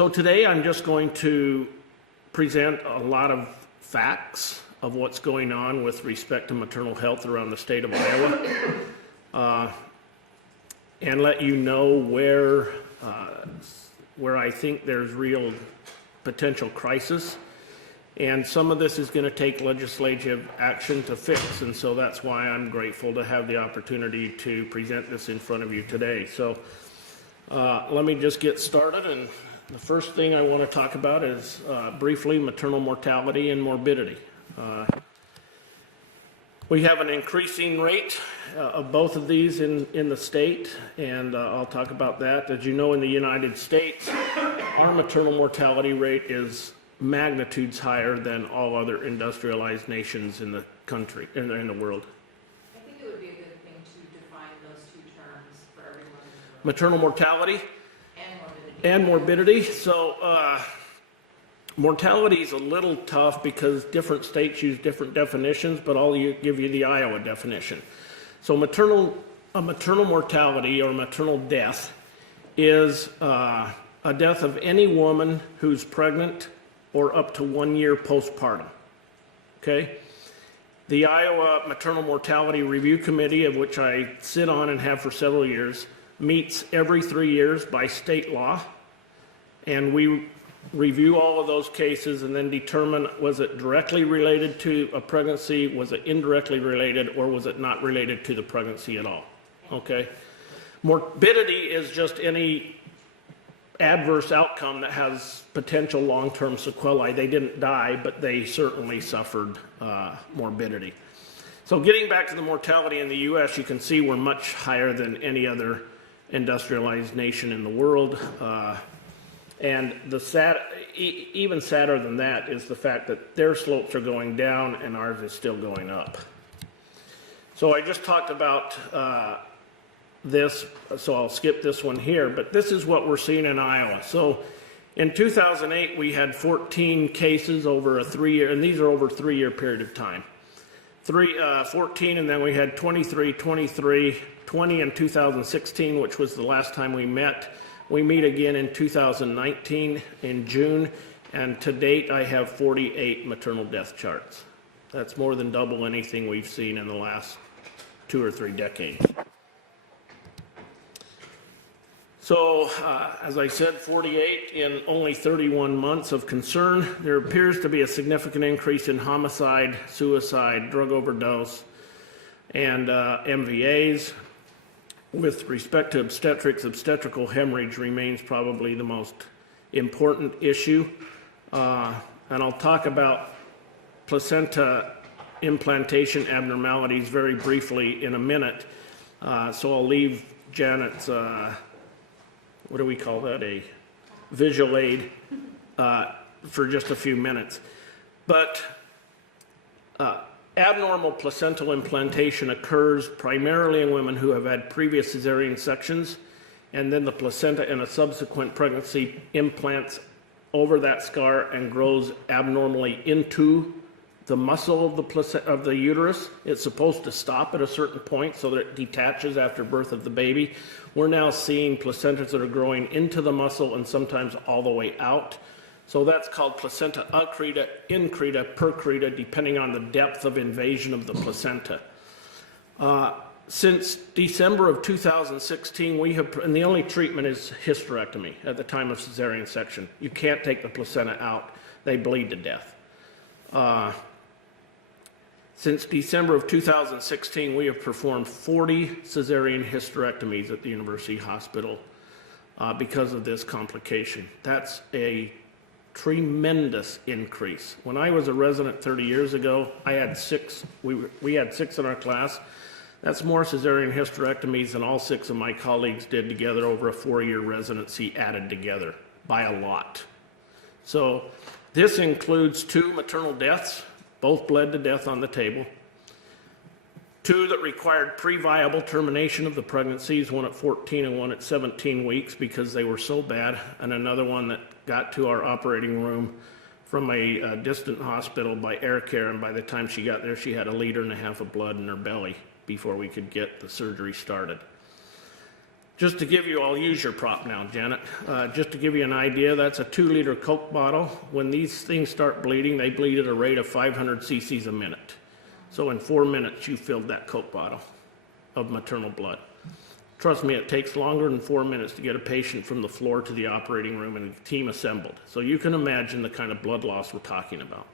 So today I'm just going to present a lot of facts of what's going on with respect to maternal health around the state of Iowa, and let you know where I think there's real potential crisis. And some of this is going to take legislative action to fix, and so that's why I'm grateful to have the opportunity to present this in front of you today. So let me just get started, and the first thing I want to talk about is briefly maternal mortality and morbidity. We have an increasing rate of both of these in the state, and I'll talk about that. As you know, in the United States, our maternal mortality rate is magnitudes higher than all other industrialized nations in the country, in the world. I think it would be a good thing to define those two terms for everyone. Maternal mortality And morbidity. and morbidity. So mortality is a little tough because different states use different definitions, but I'll give you the Iowa definition. So maternal mortality or maternal death is a death of any woman who's pregnant or up to 1 year postpartum. Okay? The Iowa Maternal Mortality Review Committee, of which I sit on and have for several years, meets every 3 years by state law, and we review all of those cases and then determine, was it directly related to a pregnancy, was it indirectly related, or was it not related to the pregnancy at all? Okay? Morbidity is just any adverse outcome that has potential long-term sequelae. They didn't die, but they certainly suffered morbidity. So getting back to the mortality in the U.S., you can see we're much higher than any other industrialized nation in the world. And even sadder than that is the fact that their slopes are going down and ours is still going up. So I just talked about this, so I'll skip this one here, but this is what we're seeing in Iowa. So in 2008, we had 14 cases over a 3-year, and these are over a 3-year period of time. 14, and then we had 23, 23, 20 in 2016, which was the last time we met. We meet again in 2019 in June, and to date I have 48 maternal death charts. That's more than double anything we've seen in the last 2 or 3 decades. So, as I said, 48 in only 31 months of concern. There appears to be a significant increase in homicide, suicide, drug overdose, and MVAs. With respect to obstetrics, obstetrical hemorrhage remains probably the most important issue. And I'll talk about placenta implantation abnormalities very briefly in a minute. So I'll leave Janet's what do we call that, a visual aid, for just a few minutes. But abnormal placental implantation occurs primarily in women who have had previous cesarean sections, and then the placenta in a subsequent pregnancy implants over that scar and grows abnormally into the muscle of the uterus. It's supposed to stop at a certain point so that it detaches after birth of the baby. We're now seeing placentas that are growing into the muscle and sometimes all the way out. So that's called placenta accrete, increta, percreta, depending on the depth of invasion of the placenta. Since December of 2016, we have, and the only treatment is hysterectomy at the time of cesarean section. You can't take the placenta out. They bleed to death. Since December of 2016, we have performed 40 cesarean hysterectomies at the University Hospital because of this complication. That's a tremendous increase. When I was a resident 30 years ago, I had 6. We had 6 in our class. That's more cesarean hysterectomies than all 6 of my colleagues did together over a 4-year residency added together, by a lot. So this includes 2 maternal deaths. Both bled to death on the table. 2 that required pre-viable termination of the pregnancies, one at 14 and one at 17 weeks because they were so bad, and another one that got to our operating room from a distant hospital by air care, and by the time she got there, she had 1.5 liters of blood in her belly before we could get the surgery started. Just to give you, I'll use your prop now, Janet. Just to give you an idea, that's a 2-liter Coke bottle. When these things start bleeding, they bleed at a rate of 500 cc's a minute. So in 4 minutes, you filled that Coke bottle of maternal blood. Trust me, it takes longer than 4 minutes to get a patient from the floor to the operating room and a team assembled. So you can imagine the kind of blood loss we're talking about.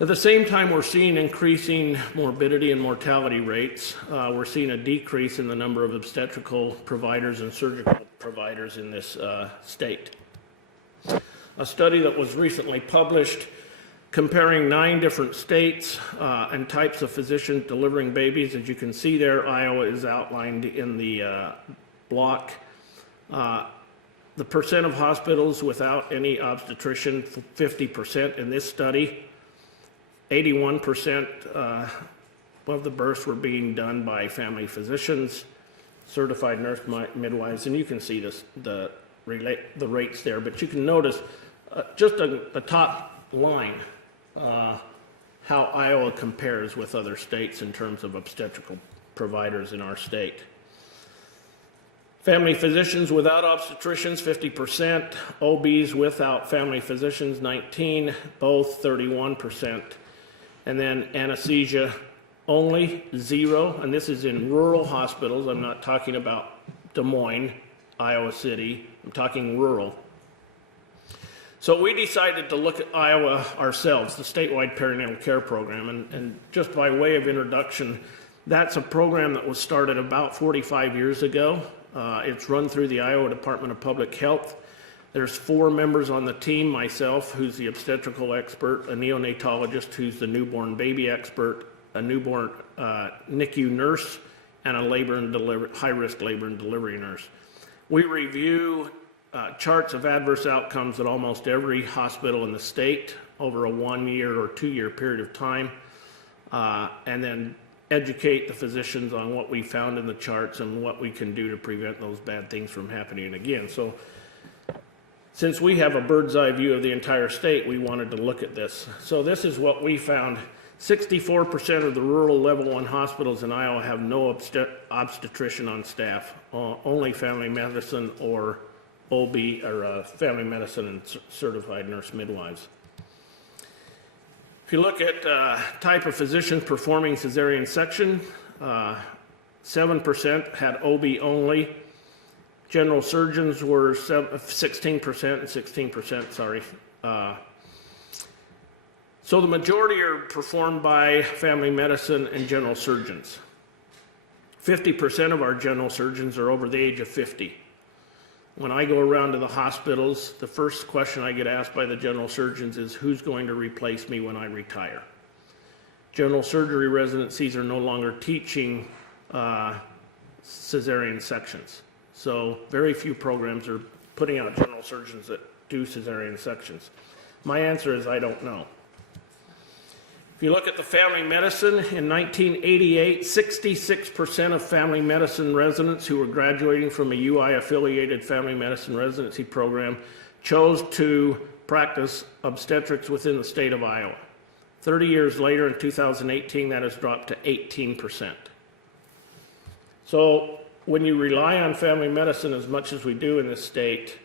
At the same time, we're seeing increasing morbidity and mortality rates. We're seeing a decrease in the number of obstetrical providers and surgical providers in this state. A study that was recently published comparing 9 different states and types of physicians delivering babies. As you can see there, Iowa is outlined in the block. The percent of hospitals without any obstetrician, 50% in this study. 81% of the births were being done by family physicians, certified nurse midwives, and you can see this, the rates there. But you can notice just a top line how Iowa compares with other states in terms of obstetrical providers in our state. Family physicians without obstetricians, 50%. OBs without family physicians, 19%, both 31%. And then anesthesia only, 0. And this is in rural hospitals. I'm not talking about Des Moines, Iowa City. I'm talking rural. So we decided to look at Iowa ourselves, the statewide perinatal care program. And just by way of introduction, that's a program that was started about 45 years ago. It's run through the Iowa Department of Public Health. There's 4 members on the team, myself, who's the obstetrical expert, a neonatologist, who's the newborn baby expert, a newborn NICU nurse, and a high-risk labor and delivery nurse. We review charts of adverse outcomes at almost every hospital in the state over a 1-year or 2-year period of time, and then educate the physicians on what we found in the charts and what we can do to prevent those bad things from happening again. So since we have a bird's eye view of the entire state, we wanted to look at this. So this is what we found. 64% of the rural level 1 hospitals in Iowa have no obstetrician on staff, only family medicine or OB or family medicine and certified nurse midwives. If you look at type of physician performing cesarean section, 7% had OB only. General surgeons were 16% and 16%, sorry. So the majority are performed by family medicine and general surgeons. 50% of our general surgeons are over the age of 50. When I go around to the hospitals, the first question I get asked by the general surgeons is, who's going to replace me when I retire? General surgery residencies are no longer teaching cesarean sections. So very few programs are putting out general surgeons that do cesarean sections. My answer is I don't know. If you look at the family medicine, in 1988, 66% of family medicine residents who were graduating from a UI-affiliated family medicine residency program chose to practice obstetrics within the state of Iowa. 30 years later, in 2018, that has dropped to 18%. So when you rely on family medicine as much as we do in this state,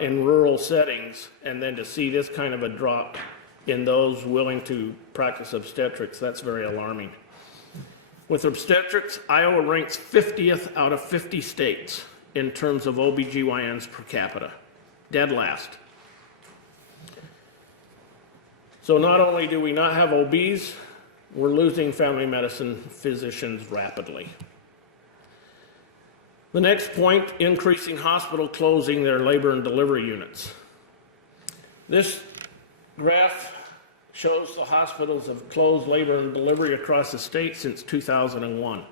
in rural settings, and then to see this kind of a drop in those willing to practice obstetrics, that's very alarming. With obstetrics, Iowa ranks 50th out of 50 states in terms of OBGYNs per capita, dead last. So not only do we not have OBs, we're losing family medicine physicians rapidly. The next point, increasing hospital closing their labor and delivery units. This graph shows the hospitals have closed labor and delivery across the state since 2001.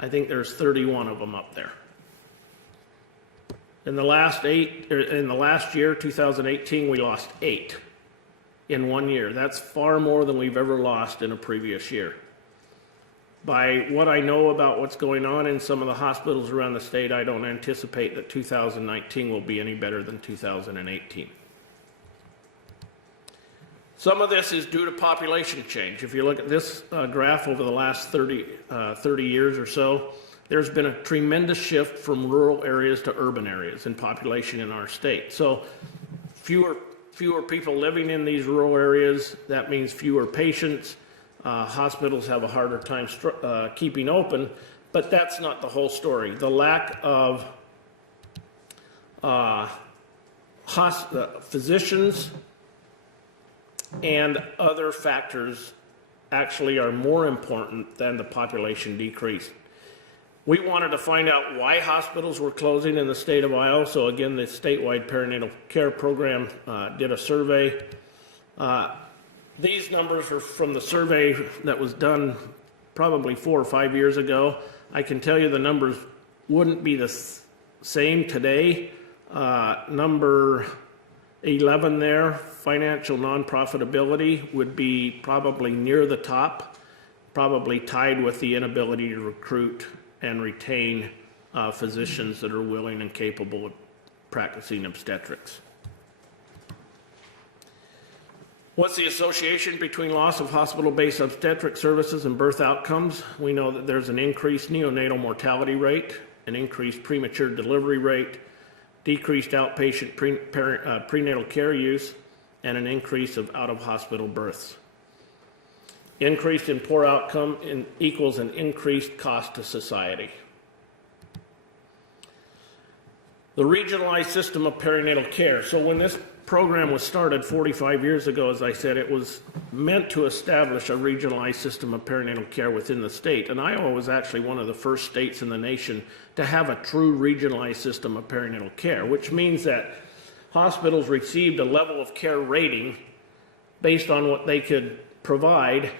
I think there's 31 of them up there. In the last year, 2018, we lost 8 in 1 year. That's far more than we've ever lost in a previous year. By what I know about what's going on in some of the hospitals around the state, I don't anticipate that 2019 will be any better than 2018. Some of this is due to population change. If you look at this graph over the last 30 years or so, there's been a tremendous shift from rural areas to urban areas in population in our state. So fewer people living in these rural areas, that means fewer patients. Hospitals have a harder time keeping open, but that's not the whole story. The lack of physicians and other factors actually are more important than the population decrease. We wanted to find out why hospitals were closing in the state of Iowa. So again, the statewide perinatal care program did a survey. These numbers are from the survey that was done probably 4 or 5 years ago. I can tell you the numbers wouldn't be the same today. Number 11 there, financial non-profitability, would be probably near the top, probably tied with the inability to recruit and retain physicians that are willing and capable of practicing obstetrics. What's the association between loss of hospital-based obstetric services and birth outcomes? We know that there's an increased neonatal mortality rate, an increased premature delivery rate, decreased outpatient prenatal care use, and an increase of out-of-hospital births. Increase in poor outcome equals an increased cost to society. The regionalized system of perinatal care. So when this program was started 45 years ago, as I said, it was meant to establish a regionalized system of perinatal care within the state. And Iowa was actually one of the first states in the nation to have a true regionalized system of perinatal care, which means that hospitals received a level of care rating based on what they could provide,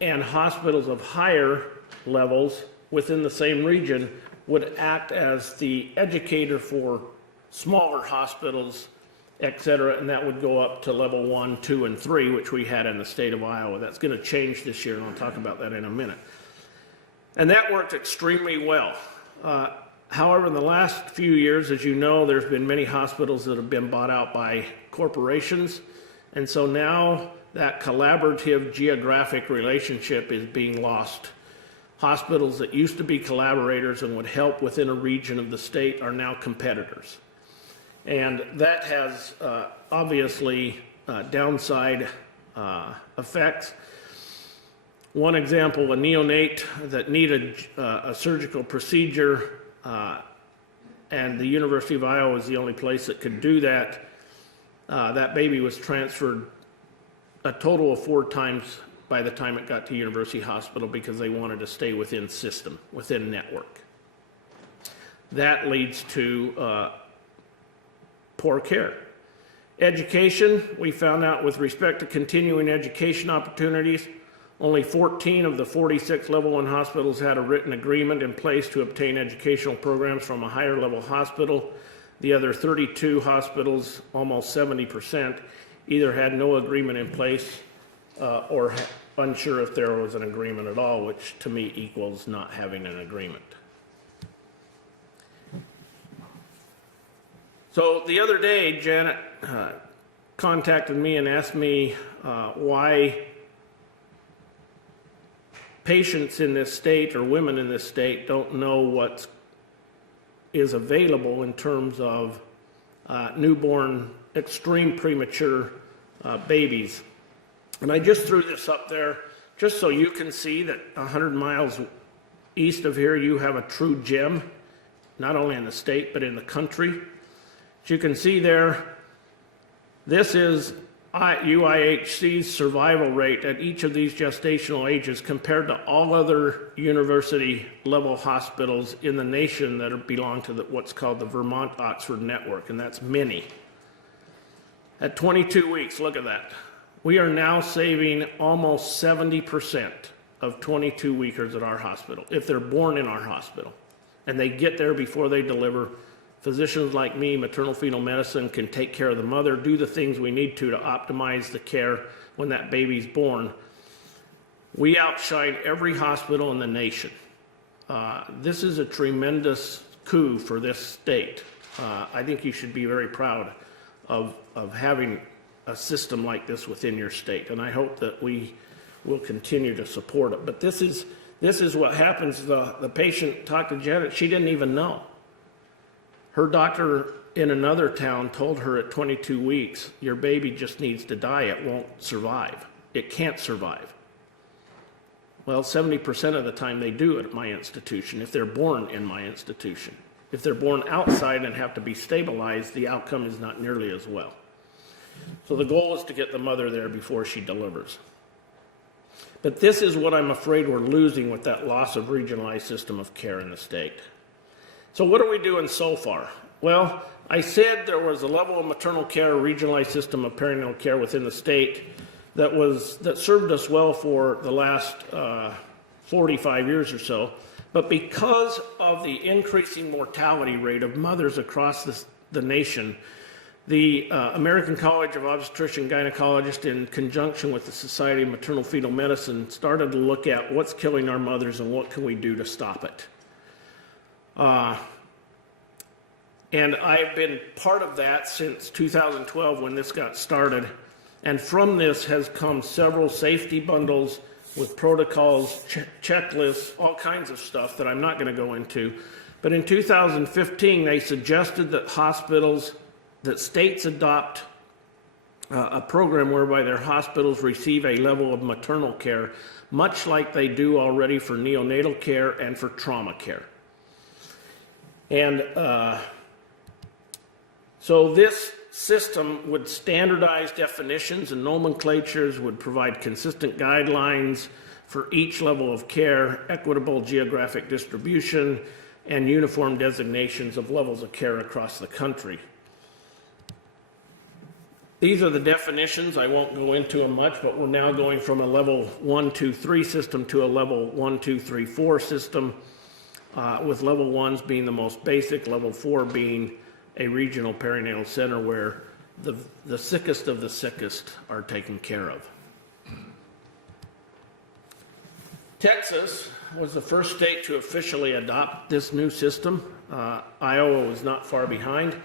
and hospitals of higher levels within the same region would act as the educator for smaller hospitals, et cetera, and that would go up to level 1, 2, and 3, which we had in the state of Iowa. That's going to change this year, and I'll talk about that in a minute. And that worked extremely well. However, in the last few years, as you know, there's been many hospitals that have been bought out by corporations, and so now that collaborative geographic relationship is being lost. Hospitals that used to be collaborators and would help within a region of the state are now competitors. And that has obviously downside effects. One example, a neonate that needed a surgical procedure, and the University of Iowa was the only place that could do that. That baby was transferred a total of 4 times by the time it got to University Hospital because they wanted to stay within system, within network. That leads to poor care. Education, we found out with respect to continuing education opportunities, only 14 of the 46 level 1 hospitals had a written agreement in place to obtain educational programs from a higher level hospital. The other 32 hospitals, almost 70%, either had no agreement in place or unsure if there was an agreement at all, which to me equals not having an agreement. So the other day, Janet contacted me and asked me why patients in this state or women in this state don't know what is available in terms of newborn, extreme premature babies. And I just threw this up there just so you can see that 100 miles east of here you have a true gem, not only in the state but in the country. As you can see there, this is UIHC's survival rate at each of these gestational ages compared to all other university level hospitals in the nation that belong to what's called the Vermont-Oxford Network, and that's many. At 22 weeks, look at that. We are now saving almost 70% of 22-weekers at our hospital, if they're born in our hospital, and they get there before they deliver. Physicians like me, maternal fetal medicine, can take care of the mother, do the things we need to optimize the care when that baby's born. We outshine every hospital in the nation. This is a tremendous coup for this state. I think you should be very proud of having a system like this within your state, and I hope that we will continue to support it. But this is what happens. The patient talked to Janet. She didn't even know. Her doctor in another town told her at 22 weeks, your baby just needs to die. It won't survive. It can't survive. Well, 70% of the time they do it at my institution if they're born in my institution. If they're born outside and have to be stabilized, the outcome is not nearly as well. So the goal is to get the mother there before she delivers. But this is what I'm afraid we're losing with that loss of regionalized system of care in the state. So what are we doing so far? Well, I said there was a level of maternal care, a regionalized system of perinatal care within the state that served us well for the last 45 years or so. But because of the increasing mortality rate of mothers across the nation, the American College of Obstetrician Gynecologists, in conjunction with the Society of Maternal Fetal Medicine, started to look at what's killing our mothers and what can we do to stop it. And I've been part of that since 2012 when this got started. And from this has come several safety bundles with protocols, checklists, all kinds of stuff that I'm not going to go into. But in 2015, they suggested that states adopt a program whereby their hospitals receive a level of maternal care, much like they do already for neonatal care and for trauma care. And so this system would standardize definitions and nomenclatures, would provide consistent guidelines for each level of care, equitable geographic distribution, and uniform designations of levels of care across the country. These are the definitions. I won't go into them much, but we're now going from a level 1, 2, 3 system to a level 1, 2, 3, 4 system, with level 1s being the most basic, level 4 being a regional perinatal center where the sickest of the sickest are taken care of. Texas was the first state to officially adopt this new system. Iowa was not far behind.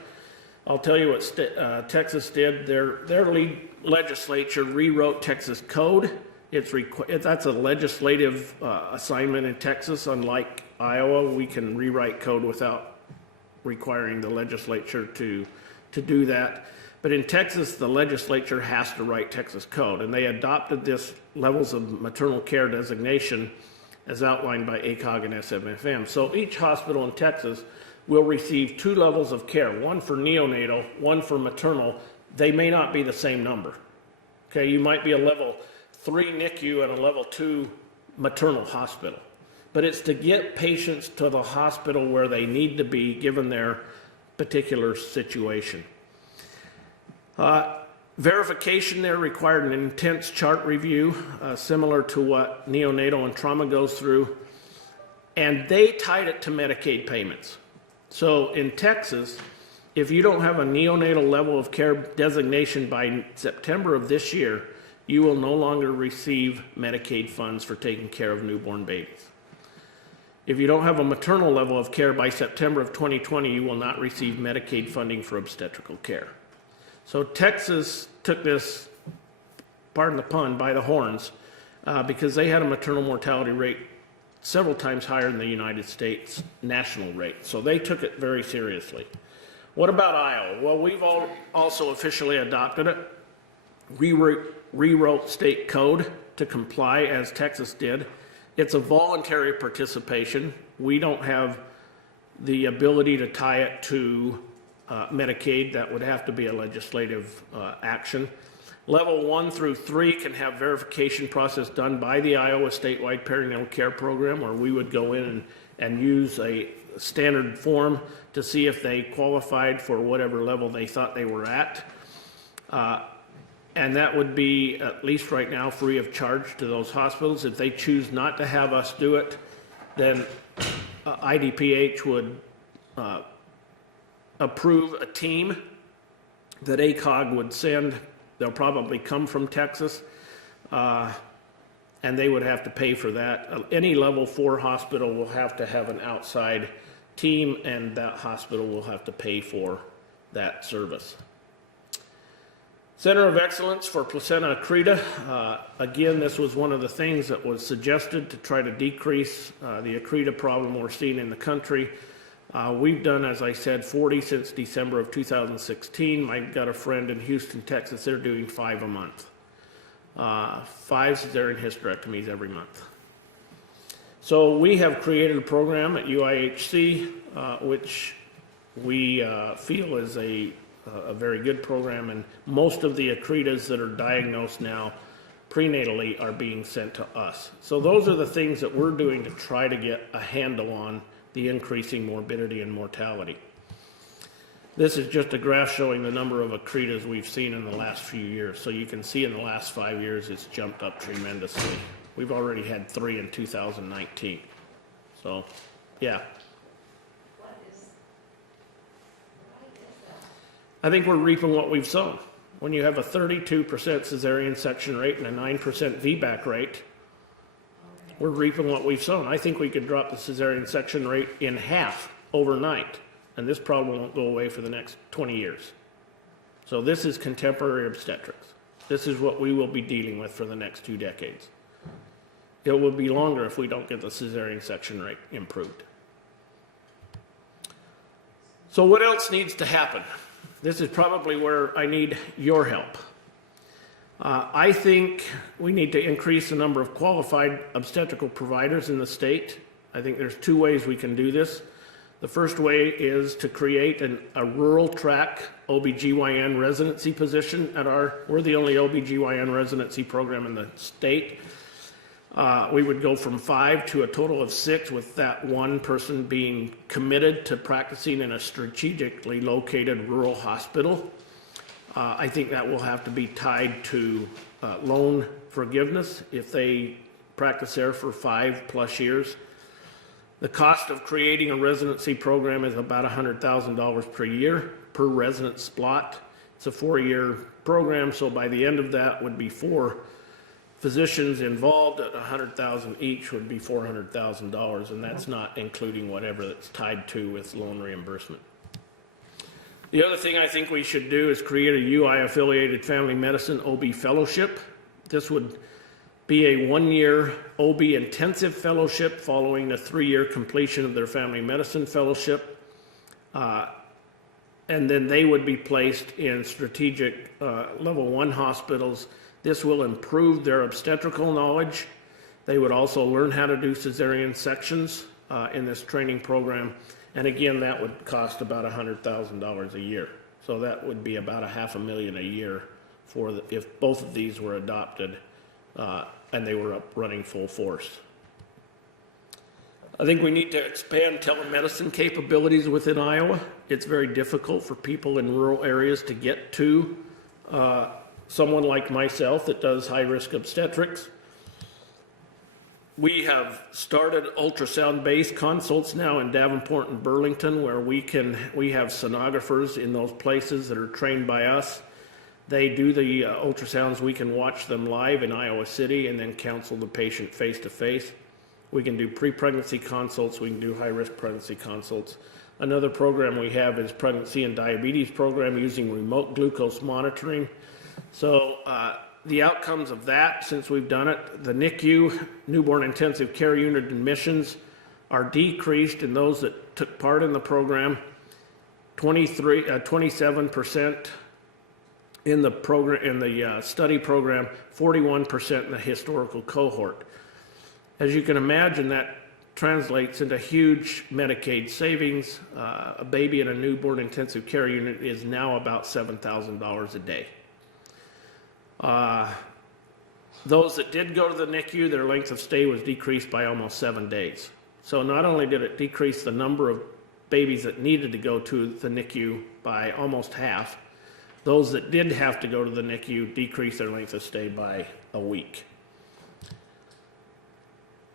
I'll tell you what Texas did. Their lead legislature rewrote Texas code. That's a legislative assignment in Texas. Unlike Iowa, we can rewrite code without requiring the legislature to do that. But in Texas, the legislature has to write Texas code, and they adopted this levels of maternal care designation as outlined by ACOG and SMFM. So each hospital in Texas will receive 2 levels of care, one for neonatal, one for maternal. They may not be the same number. Okay, you might be a level 3 NICU and a level 2 maternal hospital. But it's to get patients to the hospital where they need to be given their particular situation. Verification there required an intense chart review, similar to what neonatal and trauma goes through, and they tied it to Medicaid payments. So in Texas, if you don't have a neonatal level of care designation by September of this year, you will no longer receive Medicaid funds for taking care of newborn babies. If you don't have a maternal level of care by September of 2020, you will not receive Medicaid funding for obstetrical care. So Texas took this, pardon the pun, by the horns, because they had a maternal mortality rate several times higher than the United States national rate. So they took it very seriously. What about Iowa? Well, we've also officially adopted it. We rewrote state code to comply as Texas did. It's a voluntary participation. We don't have the ability to tie it to Medicaid. That would have to be a legislative action. Level 1 through 3 can have verification process done by the Iowa Statewide Perinatal Care Program, where we would go in and use a standard form to see if they qualified for whatever level they thought they were at. And that would be, at least right now, free of charge to those hospitals. If they choose not to have us do it, then IDPH would approve a team that ACOG would send. They'll probably come from Texas, and they would have to pay for that. Any level 4 hospital will have to have an outside team, and that hospital will have to pay for that service. Center of Excellence for Placenta accreta. Again, this was one of the things that was suggested to try to decrease the accreta problem we're seeing in the country. We've done, as I said, 40 since December of 2016. I've got a friend in Houston, Texas. They're doing 5 a month. 5 cesarean hysterectomies every month. So we have created a program at UIHC, which we feel is a very good program, and most of the accretas that are diagnosed now prenatally are being sent to us. So those are the things that we're doing to try to get a handle on the increasing morbidity and mortality. This is just a graph showing the number of accretas we've seen in the last few years. So you can see in the last 5 years it's jumped up tremendously. We've already had 3 in 2019. So, yeah. I think we're reaping what we've sown. When you have a 32% cesarean section rate and a 9% VBAC rate, we're reaping what we've sown. I think we could drop the cesarean section rate in half overnight, and this problem won't go away for the next 20 years. So this is contemporary obstetrics. This is what we will be dealing with for the next 2 decades. It will be longer if we don't get the cesarean section rate improved. So what else needs to happen? This is probably where I need your help. I think we need to increase the number of qualified obstetrical providers in the state. I think there's 2 ways we can do this. The first way is to create a rural track OBGYN residency position at we're the only OBGYN residency program in the state. We would go from 5 to a total of 6, with that one person being committed to practicing in a strategically located rural hospital. I think that will have to be tied to loan forgiveness if they practice there for 5+ years. The cost of creating a residency program is about $100,000 per year per resident slot. It's a 4-year program, so by the end of that would be 4 physicians involved at $100,000 each, would be $400,000, and that's not including whatever that's tied to with loan reimbursement. The other thing I think we should do is create a UI-affiliated family medicine OB fellowship. This would be a 1-year OB intensive fellowship following the 3-year completion of their family medicine fellowship. And then they would be placed in strategic level 1 hospitals. This will improve their obstetrical knowledge. They would also learn how to do cesarean sections in this training program. And again, that would cost about $100,000 a year. So that would be about $500,000 a year if both of these were adopted and they were up running full force. I think we need to expand telemedicine capabilities within Iowa. It's very difficult for people in rural areas to get to someone like myself that does high-risk obstetrics. We have started ultrasound-based consults now in Davenport and Burlington, where we have sonographers in those places that are trained by us. They do the ultrasounds. We can watch them live in Iowa City and then counsel the patient face-to-face. We can do pre-pregnancy consults. We can do high-risk pregnancy consults. Another program we have is pregnancy and diabetes program using remote glucose monitoring. So the outcomes of that, since we've done it, the NICU, newborn intensive care unit admissions, are decreased in those that took part in the program, 27% in the program, in the study program, 41% in the historical cohort. As you can imagine, that translates into huge Medicaid savings. A baby in a newborn intensive care unit is now about $7,000 a day. Those that did go to the NICU, their length of stay was decreased by almost 7 days. So not only did it decrease the number of babies that needed to go to the NICU by almost half, those that did have to go to the NICU decreased their length of stay by a week.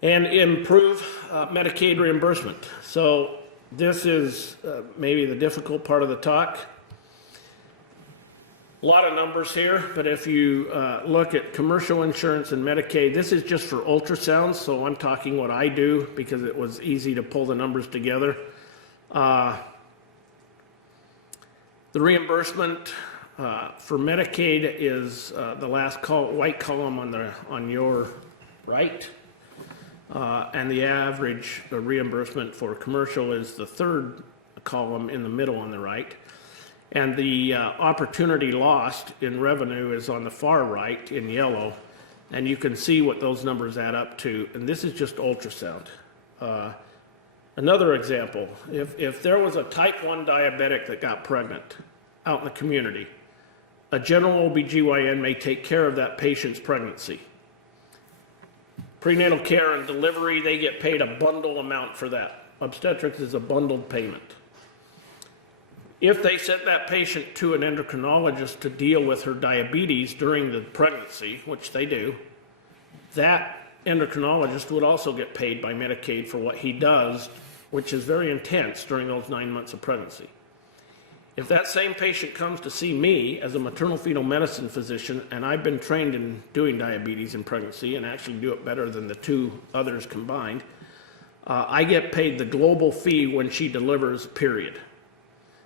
And improve Medicaid reimbursement. So this is maybe the difficult part of the talk. A lot of numbers here, but if you look at commercial insurance and Medicaid, this is just for ultrasounds, so I'm talking what I do because it was easy to pull the numbers together. The reimbursement for Medicaid is the last white column on your right, and the average reimbursement for commercial is the third column in the middle on the right, and the opportunity lost in revenue is on the far right in yellow, and you can see what those numbers add up to, and this is just ultrasound. Another example, if there was a type 1 diabetic that got pregnant out in the community, a general OBGYN may take care of that patient's pregnancy. Prenatal care and delivery, they get paid a bundle amount for that. Obstetrics is a bundled payment. If they sent that patient to an endocrinologist to deal with her diabetes during the pregnancy, which they do, that endocrinologist would also get paid by Medicaid for what he does, which is very intense during those 9 months of pregnancy. If that same patient comes to see me as a maternal fetal medicine physician, and I've been trained in doing diabetes in pregnancy and actually do it better than the two others combined, I get paid the global fee when she delivers, period.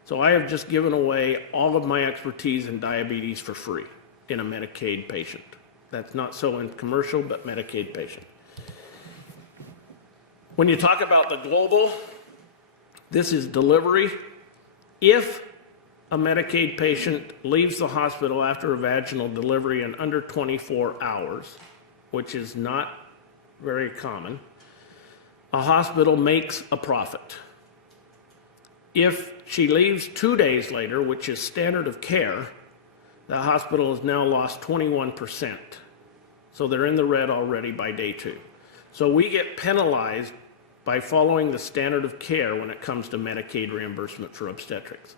So I have just given away all of my expertise in diabetes for free in a Medicaid patient. That's not so in commercial, but Medicaid patient. When you talk about the global, this is delivery. If a Medicaid patient leaves the hospital after a vaginal delivery in under 24 hours, which is not very common, a hospital makes a profit. If she leaves 2 days later, which is standard of care, the hospital has now lost 21%. So they're in the red already by day 2. So we get penalized by following the standard of care when it comes to Medicaid reimbursement for obstetrics.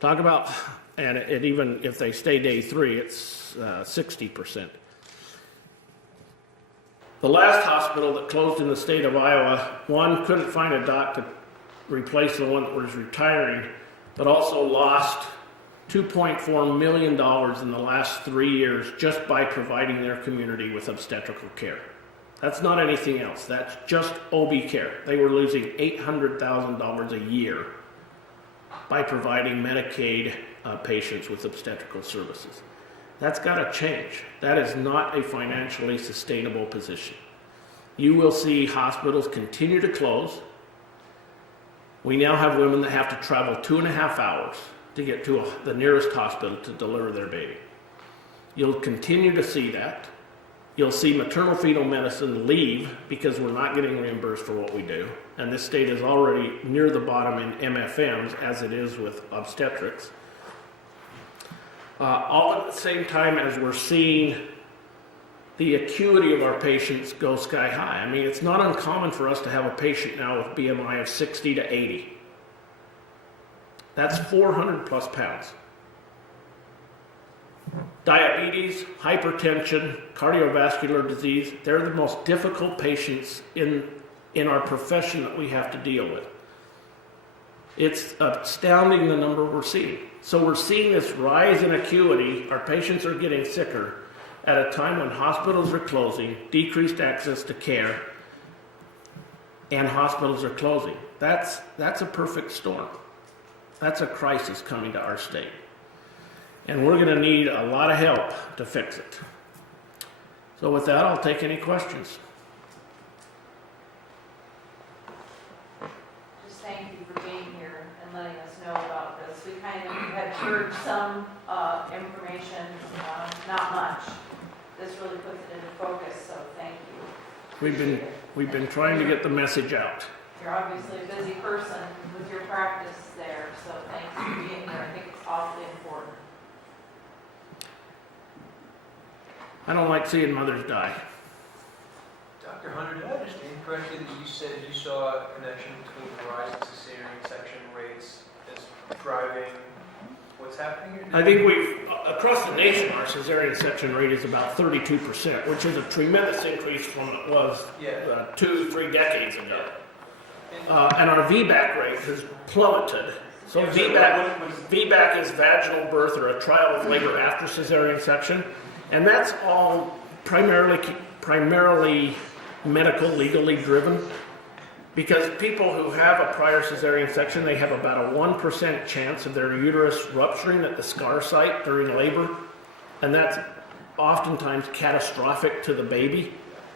Talk about, and it even if they stay day 3, it's 60%. The last hospital that closed in the state of Iowa, one, couldn't find a doc to replace the one that was retiring, but also lost $2.4 million in the last 3 years just by providing their community with obstetrical care. That's not anything else. That's just OB care. They were losing $800,000 a year by providing Medicaid patients with obstetrical services. That's got to change. That is not a financially sustainable position. You will see hospitals continue to close. We now have women that have to travel 2.5 hours to get to the nearest hospital to deliver their baby. You'll continue to see that. You'll see maternal fetal medicine leave because we're not getting reimbursed for what we do. And this state is already near the bottom in MFMs as it is with obstetrics. All at the same time as we're seeing the acuity of our patients go sky high. I mean, it's not uncommon for us to have a patient now with BMI of 60 to 80. That's 400 plus pounds. Diabetes, hypertension, cardiovascular disease, they're the most difficult patients in our profession that we have to deal with. It's astounding the number we're seeing. So we're seeing this rise in acuity. Our patients are getting sicker at a time when hospitals are closing, decreased access to care, and hospitals are closing. That's a perfect storm. That's a crisis coming to our state. And we're going to need a lot of help to fix it. So with that, I'll take any questions. Just thank you for being here and letting us know about this. We kind of had heard some information, not much. This really puts it into focus, so thank you. We've been trying to get the message out. You're obviously a busy person with your practice there, so thanks for being here. I think it's awfully important. I don't like seeing mothers die. Dr. Hunter, did I understand correctly that you said you saw a connection between the rise in cesarean section rates as driving what's happening here? I think across the nation, our cesarean section rate is about 32%, which is a tremendous increase from what it was 2-3 decades ago. And our VBAC rate has plummeted. So VBAC is vaginal birth or a trial of labor after cesarean section. And that's all primarily medical, legally driven. Because people who have a prior cesarean section, they have about a 1% chance of their uterus rupturing at the scar site during labor, and that's oftentimes catastrophic to the baby.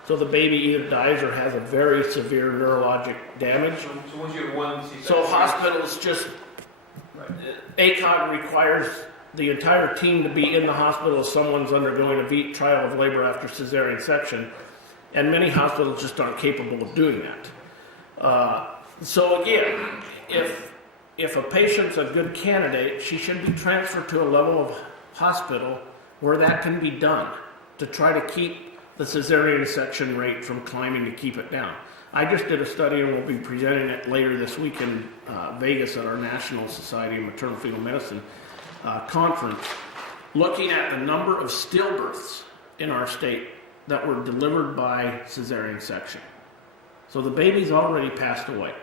So the baby either dies or has a very severe neurologic damage. So once you have one C-section. So hospitals just, Right. ACOG requires the entire team to be in the hospital if someone's undergoing a trial of labor after cesarean section, and many hospitals just aren't capable of doing that. So again, if a patient's a good candidate, she should be transferred to a level of hospital where that can be done to try to keep the cesarean section rate from climbing, to keep it down. I just did a study, and we'll be presenting it later this week in Vegas at our National Society of Maternal Fetal Medicine conference, looking at the number of stillbirths in our state that were delivered by cesarean section. So the baby's already passed away.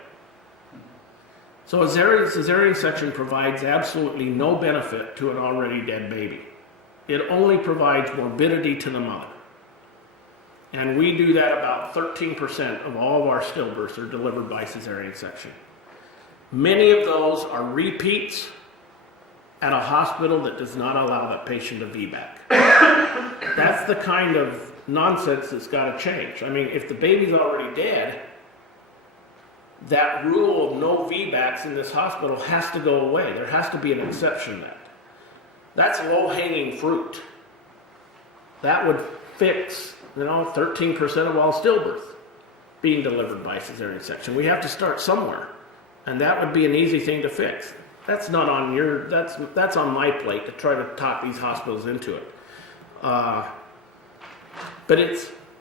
So a cesarean section provides absolutely no benefit to an already dead baby. It only provides morbidity to the mother. And we do that about 13% of all of our stillbirths are delivered by cesarean section. Many of those are repeats at a hospital that does not allow that patient a VBAC. That's the kind of nonsense that's got to change. I mean, if the baby's already dead, that rule of no VBACs in this hospital has to go away. There has to be an exception to that. That's low-hanging fruit. That would fix 13% of all stillbirths being delivered by cesarean section. We have to start somewhere, and that would be an easy thing to fix. That's not on your, that's on my plate to try to talk these hospitals into it. But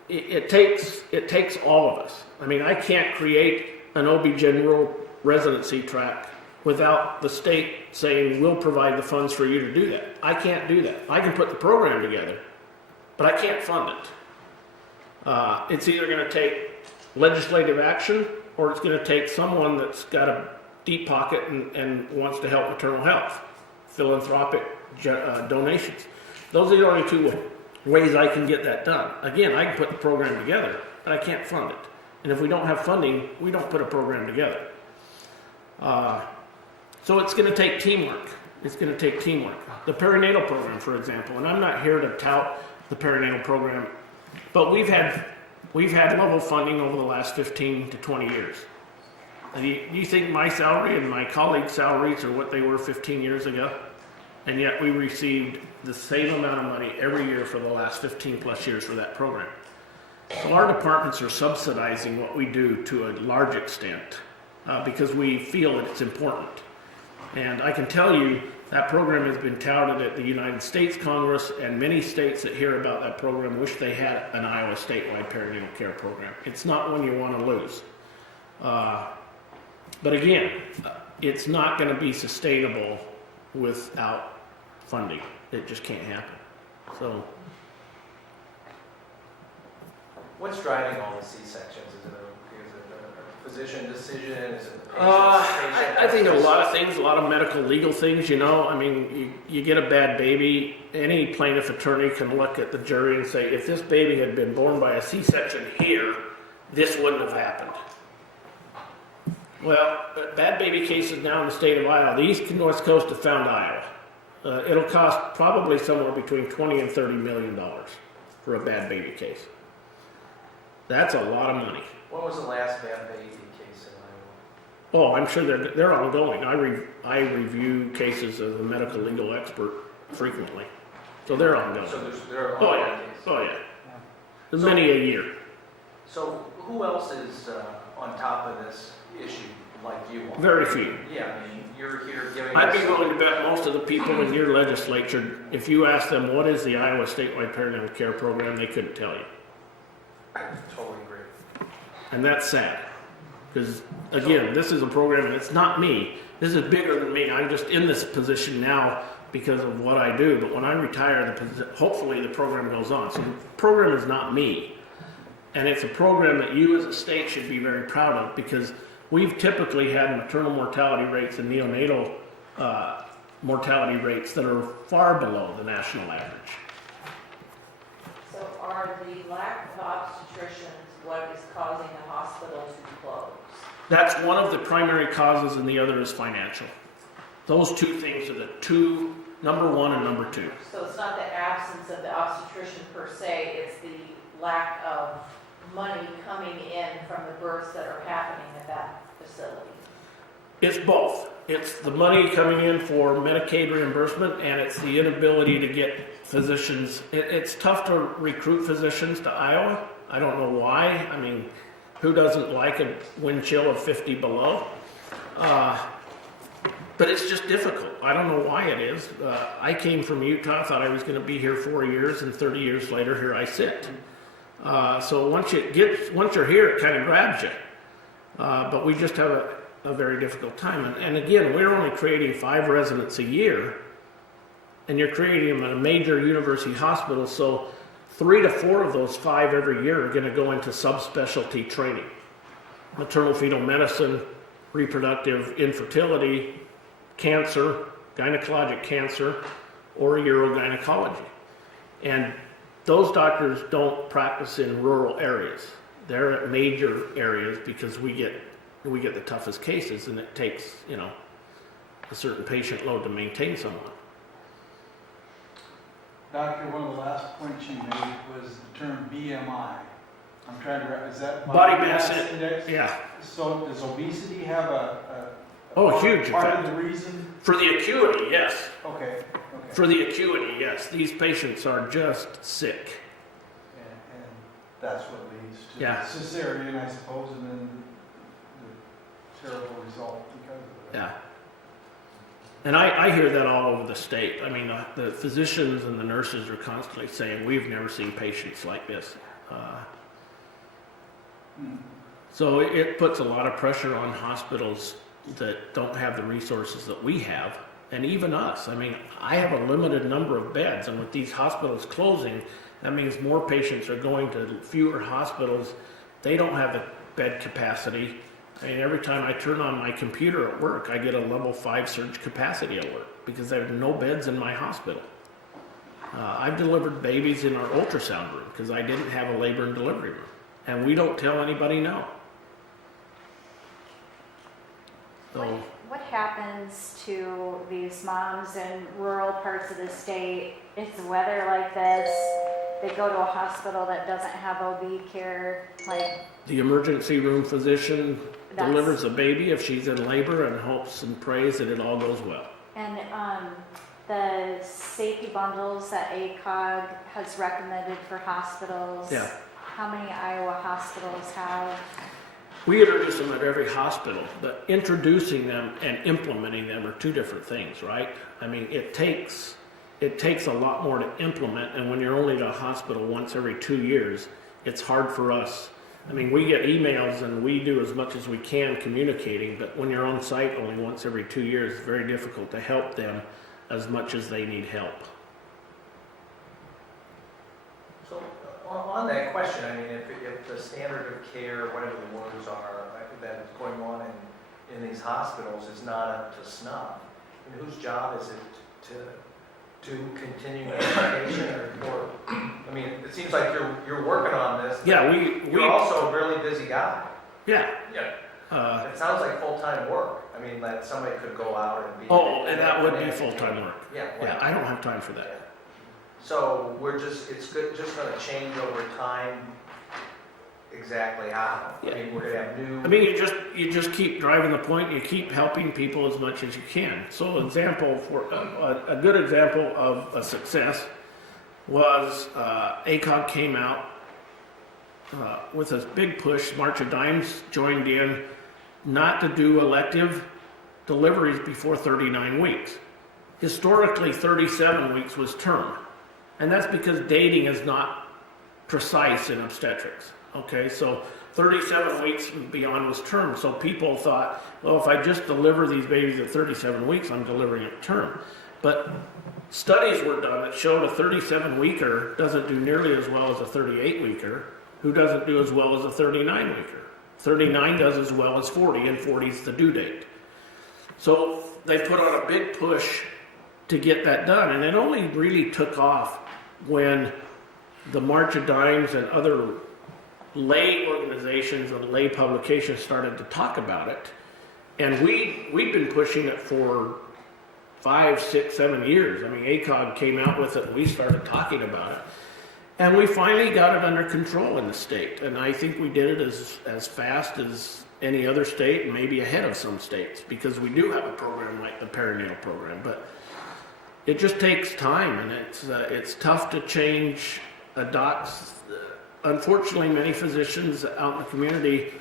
it takes all of us. I mean, I can't create an OB-GYN rural residency track without the state saying, we'll provide the funds for you to do that. I can't do that. I can put the program together, but I can't fund it. It's either going to take legislative action, or it's going to take someone that's got a deep pocket and wants to help maternal health, philanthropic donations. Those are the only two ways I can get that done. Again, I can put the program together, but I can't fund it. And if we don't have funding, we don't put a program together. So it's going to take teamwork. It's going to take teamwork. The perinatal program, for example, and I'm not here to tout the perinatal program, but we've had level funding over the last 15 to 20 years. Do you think my salary and my colleagues' salaries are what they were 15 years ago? And yet we received the same amount of money every year for the last 15 plus years for that program. So our departments are subsidizing what we do to a large extent because we feel that it's important. And I can tell you that program has been touted at the United States Congress, and many states that hear about that program wish they had an Iowa statewide perinatal care program. It's not one you want to lose. But again, it's not going to be sustainable without funding. It just can't happen. So, what's driving all the C-sections? Is it a physician decision? Is it the patient's I think a lot of things, a lot of medical legal things, I mean, you get a bad baby, any plaintiff attorney can look at the jury and say, if this baby had been born by a C-section here, this wouldn't have happened. Well, bad baby cases now in the state of Iowa, the east and west coast have found Iowa. It'll cost probably somewhere between $20 and $30 million for a bad baby case. That's a lot of money. When was the last bad baby case in Iowa? Oh, I'm sure they're ongoing. I review cases as a medical legal expert frequently, so they're ongoing. So there are Oh ongoing yeah, cases. oh yeah. There's many a year. So who else is on top of this issue like you are? Very few. Yeah, I mean, you're here giving I'd be us- willing to bet most of the people in your legislature, if you ask them what is the Iowa statewide perinatal care program, they couldn't tell you. I totally agree. And that's sad. Because, again, this is a program, and it's not me. This is bigger than me. I'm just in this position now because of what I do. But when I retire, hopefully the program goes on. So the program is not me. And it's a program that you as a state should be very proud of, because we've typically had maternal mortality rates and neonatal mortality rates that are far below the national average. So are the lack of obstetricians what is causing the hospital to close? That's one of the primary causes, and the other is financial. Those two things are the two, number one and number two. So it's not the absence of the obstetrician per se, it's the lack of money coming in from the births that are happening at that facility. It's both. It's the money coming in for Medicaid reimbursement, and it's the inability to get physicians. It's tough to recruit physicians to Iowa. I don't know why. I mean, who doesn't like a wind chill of 50 below? But it's just difficult. I don't know why it is. I came from Utah, thought I was going to be here 4 years, and 30 years later, here I sit. So once you're here, it kind of grabs you. But we just have a very difficult time. And again, we're only creating 5 residents a year, and you're creating them at a major university hospital. So 3 to 4 of those 5 every year are going to go into subspecialty training: maternal fetal medicine, reproductive infertility, cancer, gynecologic cancer, or urogynecology. And those doctors don't practice in rural areas. They're at major areas because we get the toughest cases, and it takes, a certain patient load to maintain someone. Doctor, one of the last points you made was the term BMI. I'm trying to, is that Body mass index? Yeah. So does obesity have a Huge part effect. of the reason? For the acuity, yes. Okay. For the acuity, yes. These patients are just sick. And that's what leads to Yeah. cesarean, I suppose, and then the terrible result because of it. Yeah. And I hear that all over the state. I mean, the physicians and the nurses are constantly saying, we've never seen patients like this. So it puts a lot of pressure on hospitals that don't have the resources that we have, and even us. I mean, I have a limited number of beds, and with these hospitals closing, that means more patients are going to fewer hospitals. They don't have the bed capacity. I mean, every time I turn on my computer at work, I get a level 5 surge capacity alert because there are no beds in my hospital. I've delivered babies in our ultrasound room because I didn't have a labor and delivery room, and we don't tell anybody no. So, What happens to these moms in rural parts of the state? It's weather like this. They go to a hospital that doesn't have OB care. the emergency room physician That's- delivers a baby if she's in labor and hopes and prays that it all goes well. And the safety bundles that ACOG has recommended for hospitals. Yeah. How many Iowa hospitals have? We introduce them at every hospital, but introducing them and implementing them are two different things, right? I mean, it takes a lot more to implement, and when you're only to a hospital once every 2 years, it's hard for us. I mean, we get emails and we do as much as we can communicating, but when you're on site only once every 2 years, it's very difficult to help them as much as they need help. So on that question, I mean, if the standard of care, whatever the words are, that's going on in these hospitals is not up to snuff, I mean, whose job is it to continue education or I mean, it seems like you're working on this. Yeah, You're also a really busy guy. yeah. It sounds like full-time work. I mean, that somebody could go out and be. And that would be full-time work. Yeah. Yeah, I don't have time for that. So it's just gonna change over time exactly how. Yeah. I mean, we're gonna have new. I mean, you just keep driving the point. You keep helping people as much as you can. So, a good example of a success was ACOG came out with a big push. March of Dimes joined in, not to do elective deliveries before 39 weeks. Historically, 37 weeks was term, and that's because dating is not precise in obstetrics. Okay, so 37 weeks and beyond was term. So people thought, well, if I just deliver these babies at 37 weeks, I'm delivering at term. But studies were done that showed a 37-weeker doesn't do nearly as well as a 38-weeker, who doesn't do as well as a 39-weeker. 39 does as well as 40, and 40 is the due date. So they put on a big push to get that done, and it only really took off when the March of Dimes and other lay organizations and lay publications started to talk about it. And we've been pushing it for 5, 6, 7 years. I mean, ACOG came out with it and we started talking about it. And we finally got it under control in the state. And I think we did it as fast as any other state, and maybe ahead of some states, because we do have a program like the perinatal program. But it just takes time, and it's tough to change a doc's. Unfortunately, many physicians out in the community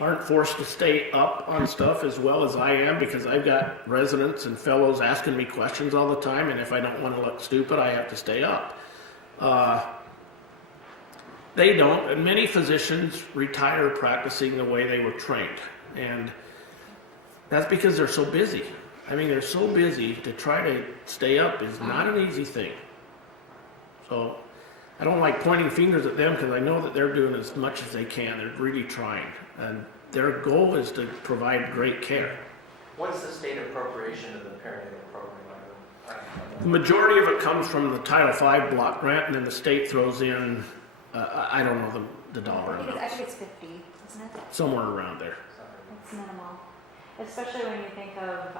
aren't forced to stay up on stuff as well as I am, because I've got residents and fellows asking me questions all the time, and if I don't want to look stupid, I have to stay up. They don't, and many physicians retire practicing the way they were trained, and that's because they're so busy. I mean, they're so busy, to try to stay up is not an easy thing. So I don't like pointing fingers at them, because I know that they're doing as much as they can. They're really trying, and their goal is to provide great care. What's the state appropriation of the perinatal program? The majority of it comes from the Title V block grant, and then the state throws in, I don't know the dollar I amount, think it's 50, isn't it? somewhere around there. It's minimal, especially when you think of,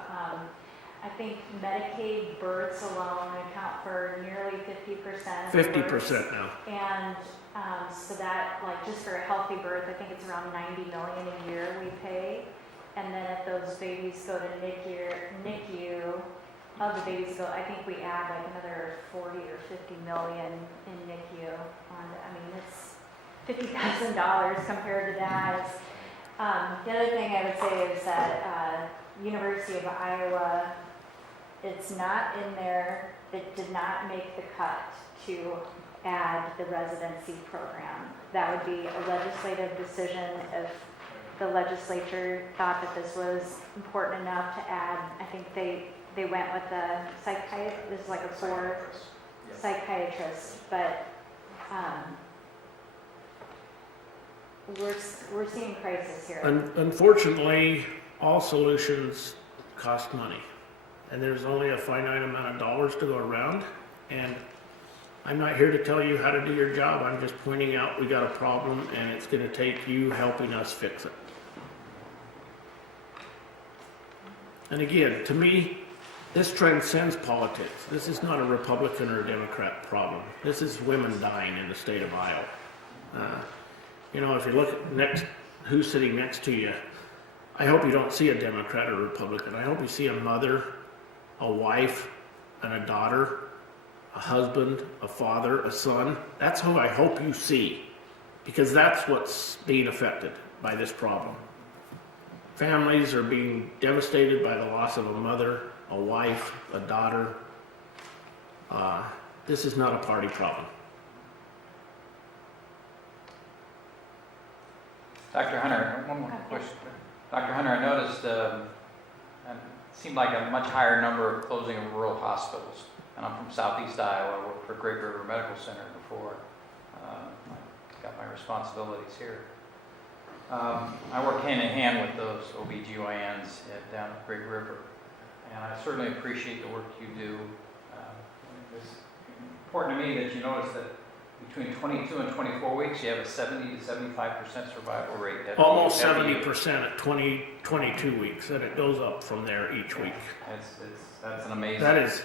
I think Medicaid births alone account for nearly 50%. 50% now. And so that, like, just for a healthy birth, I think it's around $90 million a year we pay. And then if those babies go to NICU, of the babies go, I think we add like another 40 or 50 million in NICU. I mean, it's $50,000 compared to that. The other thing I would say is that University of Iowa, it's not in there, it did not make the cut to add the residency program. That would be a legislative decision if the legislature thought that this was important enough to add. I think they went with the psychiatrist, this is like a 4 psychiatrist, but we're seeing crisis here. Unfortunately, all solutions cost money, and there's only a finite amount of dollars to go around. And I'm not here to tell you how to do your job. I'm just pointing out we got a problem, and it's going to take you helping us fix it. And again, to me, this transcends politics. This is not a Republican or a Democrat problem. This is women dying in the state of Iowa. You know, if you look at who's sitting next to you, I hope you don't see a Democrat or a Republican. I hope you see a mother, a wife, and a daughter, a husband, a father, a son. That's who I hope you see, because that's what's being affected by this problem. Families are being devastated by the loss of a mother, a wife, a daughter. This is not a party problem. Dr. Hunter, one more question. Dr. Hunter, I noticed it seemed like a much higher number of closing of rural hospitals. And I'm from Southeast Iowa. I worked for Great River Medical Center before I got my responsibilities here. I work hand in hand with those OBGYNs down at Great River. And I certainly appreciate the work you do. It's important to me that you notice that between 22 and 24 weeks, you have a 70 to 75% survival rate. Almost 70% at 22 weeks, and it goes up from there each week. That's an amazing. That is,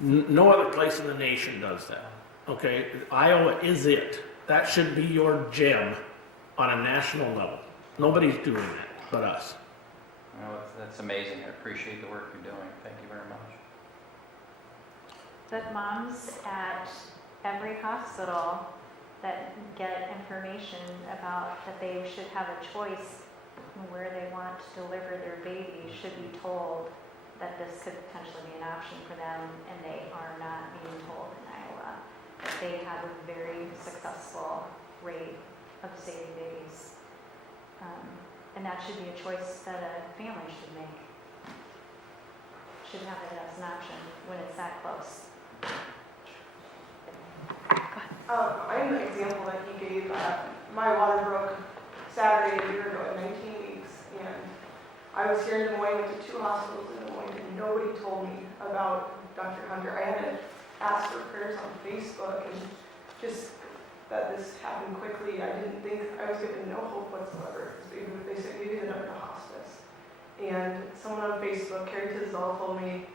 no other place in the nation does that. Okay, Iowa is it. That should be your gem on a national level. Nobody's doing that but us. Well, that's amazing. I appreciate the work you're doing. Thank you very much. But moms at every hospital that get information about that they should have a choice in where they want to deliver their baby should be told that this could potentially be an option for them, and they are not being told in Iowa that they have a very successful rate of saving babies. And that should be a choice that a family should make. Should have it as an option when it's that close. I'm the example that he gave. My water broke Saturday a year ago at 19 weeks, and I was here in Des Moines, went to 2 hospitals in Des Moines, and nobody told me about Dr. Hunter. I had to ask for prayers on Facebook, and just that this happened quickly. I didn't think, I was given no hope whatsoever. They said, maybe they're to hospice. And someone on Facebook, Carrie Tisdall, told me,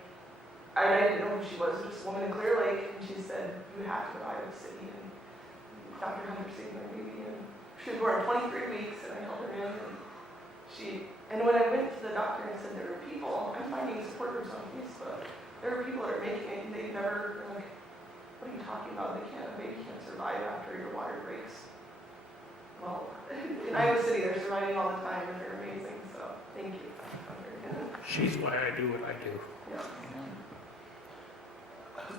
I didn't know who she was, just a woman in Clear Lake, and she said, you have to go to Iowa City. And Dr. Hunter saved my baby, and she was born 23 weeks, and I held her in. And when I went to the doctor and said, there are people, I'm finding support groups on Facebook, there are people that are making it, and they've never, they're like, what are you talking about? A baby can't survive after your water breaks. Well, in Iowa City, they're surviving all the time, and they're amazing, so thank you. She's why I do what I do. Yeah.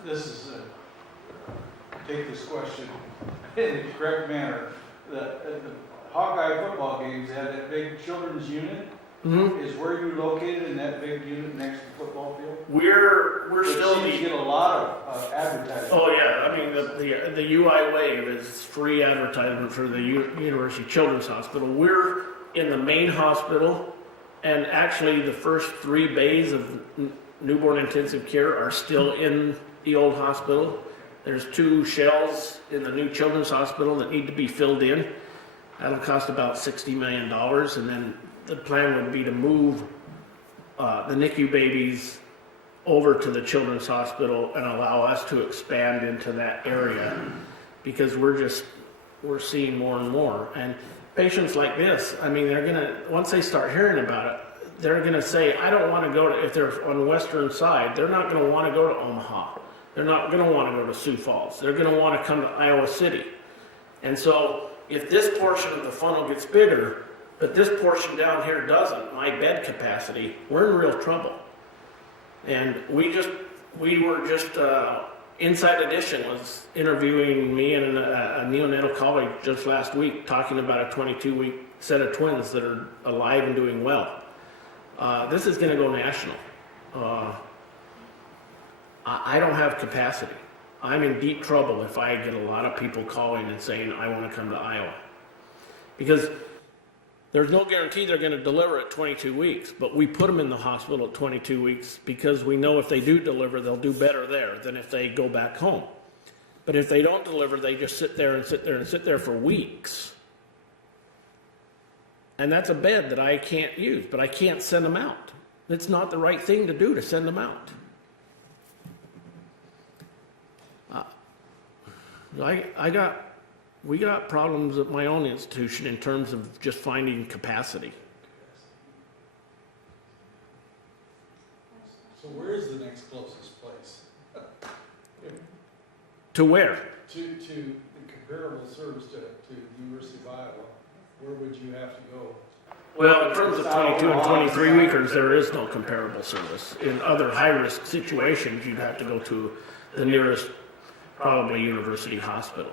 This is, take this question in the correct manner. At the Hawkeye football games, they have that big children's unit. Mm-hmm. Is where you located in that big unit next to the football field? We're It still seems to get a lot of advertising. Oh yeah, I mean the UI Wave is free advertisement for the University Children's Hospital. We're in the main hospital, and actually the first 3 bays of newborn intensive care are still in the old hospital. There's 2 shells in the new children's hospital that need to be filled in. That'll cost about $60 million, and then the plan would be to move the NICU babies over to the children's hospital and allow us to expand into that area, because we're seeing more and more. And patients like this, I mean, they're gonna, once they start hearing about it, they're gonna say, I don't wanna go to, if they're on the western side, they're not gonna wanna go to Omaha. They're not gonna wanna go to Sioux Falls. They're gonna wanna come to Iowa City. And so if this portion of the funnel gets bigger, but this portion down here doesn't, my bed capacity, we're in real trouble. And we were just, Inside Edition was interviewing me and a neonatal colleague just last week, talking about a 22-week set of twins that are alive and doing well. This is gonna go national. I don't have capacity. I'm in deep trouble if I get a lot of people calling and saying, I wanna come to Iowa. Because there's no guarantee they're going to deliver at 22 weeks, but we put them in the hospital at 22 weeks because we know if they do deliver, they'll do better there than if they go back home. But if they don't deliver, they just sit there and sit there and sit there for weeks. And that's a bed that I can't use, but I can't send them out. It's not the right thing to do to send them out. We got problems at my own institution in terms of just finding capacity. So where is the next closest place? To where? To the comparable service to the University of Iowa, where would you have to go? Well, in terms of 22 and 23 weekers, there is no comparable service. In other high-risk situations, you'd have to go to the nearest, probably University Hospital.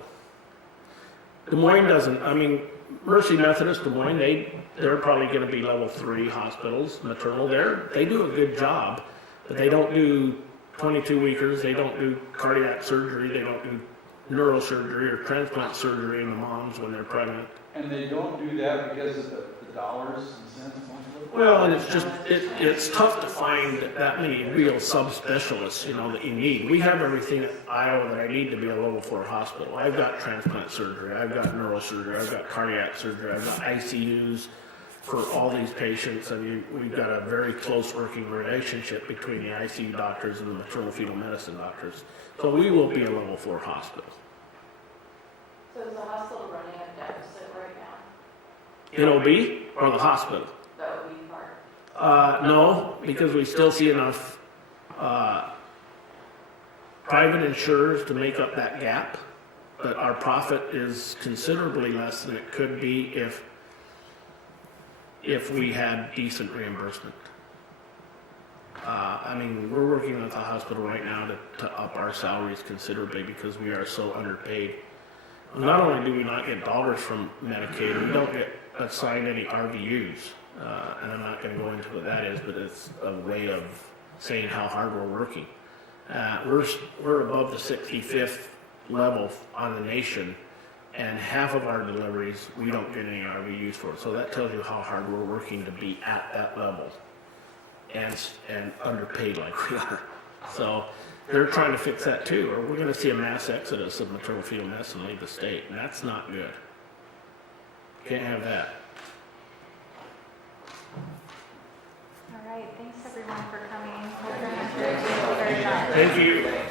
Des Moines doesn't, I mean, Mercy Methodist Des Moines, they're probably going to be level 3 hospitals, maternal. They do a good job, but they don't do 22 weekers, they don't do cardiac surgery, they don't do neurosurgery or transplant surgery in the moms when they're pregnant. And they don't do that because of the dollars and cents mostly? Well, and it's just, it's tough to find that many real subspecialists, that you need. We have everything at Iowa that I need to be a level 4 hospital. I've got transplant surgery, I've got neurosurgery, I've got cardiac surgery, I've got ICUs for all these patients. I mean, we've got a very close working relationship between the ICU doctors and the maternal fetal medicine doctors. So we will be a level 4 hospital. So is the hospital running a deficit right now? In OB or the hospital? The OB part? No, because we still see enough private insurers to make up that gap, but our profit is considerably less than it could be if we had decent reimbursement. I mean, we're working with the hospital right now to up our salaries considerably because we are so underpaid. Not only do we not get dollars from Medicaid, we don't get assigned any RVUs. And I'm not going to go into what that is, but it's a way of saying how hard we're working. We're above the 65th level on the nation, and half of our deliveries we don't get any RVUs for. So that tells you how hard we're working to be at that level, and underpaid like we are. So they're trying to fix that too, or we're gonna see a mass exodus of maternal fetal medicine leave the state, and that's not good. Can't have that. All right, thanks everyone for coming. Thank you very much. Thank you.